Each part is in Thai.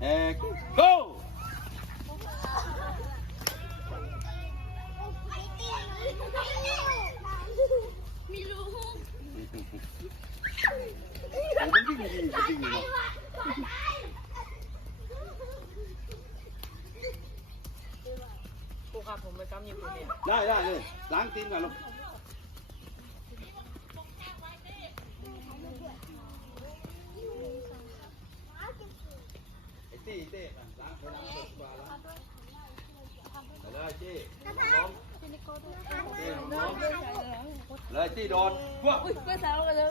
แฮก go ไม่รู้มันวิ่งจริงจริงเนาะ ครูครับผมไปซ้ำยิม ตัวนี้ได้ได้เลยล้างตีนก่อนลูกไอ้ตี้เต้ล้างไปล้างตัวกว่าแล้วไปเลยจี้ล้มจี้ล้มเลยจี้โดนพวกไม่สาวกันเลย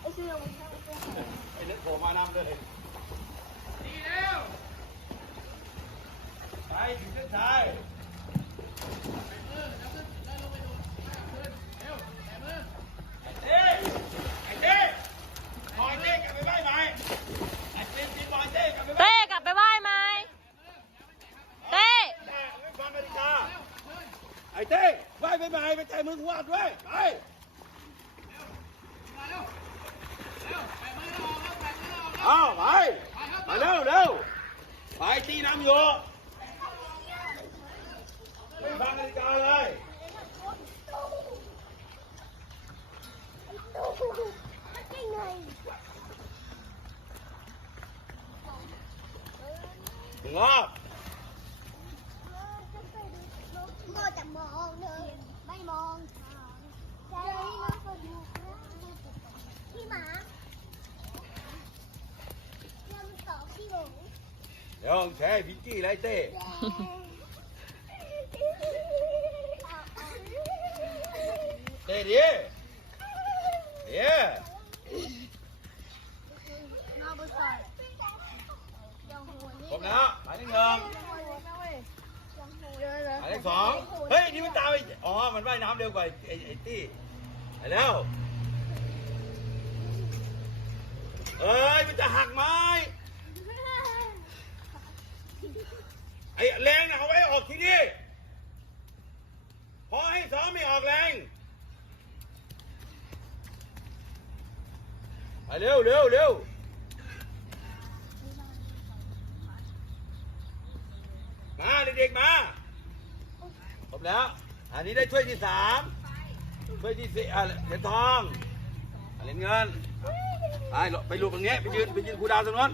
ไอ้เน็ตโผล่มานำเลยดีแล้วไปถึงเส้นชัยเอ้ยไอ้เต้ปล่อยเต้กลับไปบ้านไหมไอ้ตีนตีนปล่อยเต้กลับไปบ้าน เต้กลับไปไหว้ไหมเต้ ได้ไม่ฟังนาฬิกา ไอ้เต้ไหว้ไปไหมไปใจมือขวาดด้วยไปเอาไปไปเร็วเร็วไปตีน้ำอยู่ไม่ฟังนาฬิกาเลยงอบ ก็จะมองเธอไม่มองทางใจเราก็อยู่พี่หมายังสองพี่หลงเดี๋ยวแชร์พิงกี้ไรเต้เต้ดิเย้นอกไปใส่ยังหัวนี่ ครบแล้วหมายเลขหนึ่ง ยังหัวเลย หมายเลข สองเฮ้ย นี่มันตามไปอ๋อ มันว่ายน้ำเร็วกว่าไอ้ไอ้ตี้ไปแล้ว เอ้ย มันจะหักไหมไอ้แรงนะเอาไว้ออกทีนี้พอให้ซ้อมไม่ออกแรง ไปเร็วเร็วเร็วมาเด็กๆมา แล้ว อันนี้ได้ถ้วยที่สามถ้วยที่สี่อะเหรียญทองเหรียญเงิน ไปไปลูกตรงนี้ไปยืนไปยืนครูดาวตรงนั้น